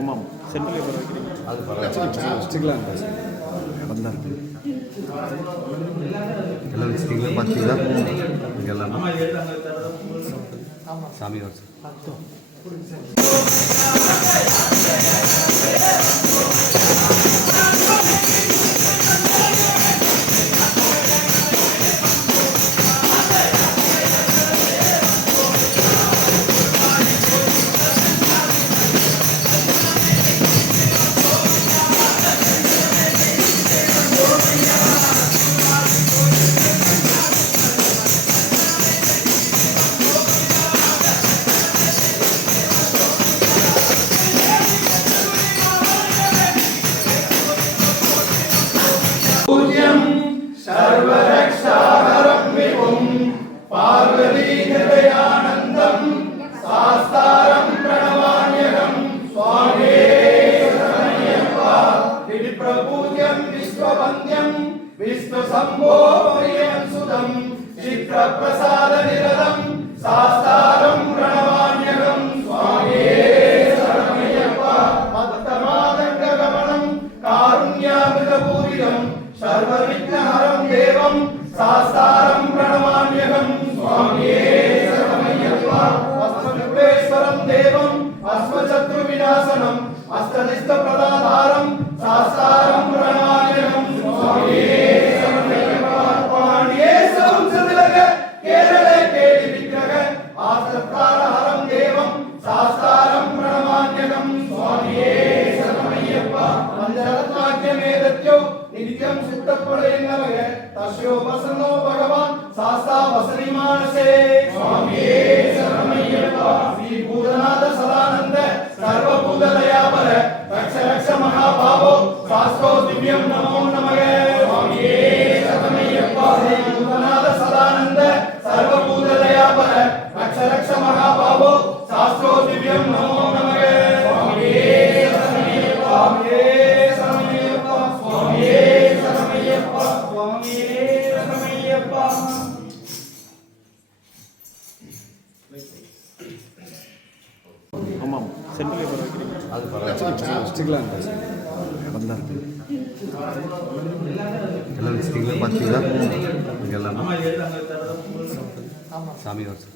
ஆமாம் சென்ட்ரல் அது வச்சுக்கலாம் இடம் தான் இருக்குது எல்லாம் வச்சுட்டிங்களா பார்த்தீங்களா இங்கெல்லாம் சாமி வச்சு सर्वरक्षाहरं विभुं पार्वतीहृदयानन्दं शास्तारं प्रणमाम्यहं स्वामी शरणमय्यप्पा विप्रपूज्यं विश्ववन्द्यं विश्वशम्भो प्रियंसुतं चित्रप्रसादनिरतं शास्तारं प्रणमाम्यहं स्वामी शरणमय्यप्पा मत्तमादण्डगमनं कारुण्यामृतपूरितं सर्वविघ्नहरं देवं शास्तारं प्रणमाम्यहं स्वामी शरणमय्यप्पा अस्मद्विघ्नेश्वरं देवं अस्मशत्रुविनाशनम् अष्टदिष्टप्रदाधारं शास्तारं प्रणमाम्यहं स्वामी शरणमय्यप्पा पाण्ड्ये संसदिलग केरले केलिविग्रह आसत्कारहरं देवं शास्तारं प्रणमाम्यहं स्वामी शरणमय्यप्पा पञ्चरत्नाख्यमेदत्यो नित्यं सुप्तपड़ेन्नवग तस्यो वसनो भगवान् शास्ता वसनिमानसे स्वामी शरणमय्यप्पा श्री भूतनाथ सदानंद सर्वभूतदयापर रक्ष रक्ष महाभावो शास्त्रो दिव्यं नमो नमः स्वामी शरणमय्यप्पा श्री भूतनाथ सदानंद सर्वभूतदयापर रक्ष रक्ष महाभावो शास्त्रो दिव्यं नमो नमः स्वामी शरणमय्यप्पा स्वामी शरणमय्यप्पा स्वामी शरणमय्यप्पा ஆமாம் சென்ட்ரல் அது வச்சுக்கலாம் இடம் தான் இருக்குது எல்லாம் வச்சுட்டிங்களா பார்த்தீங்களா இங்கெல்லாம் சாமி வச்சு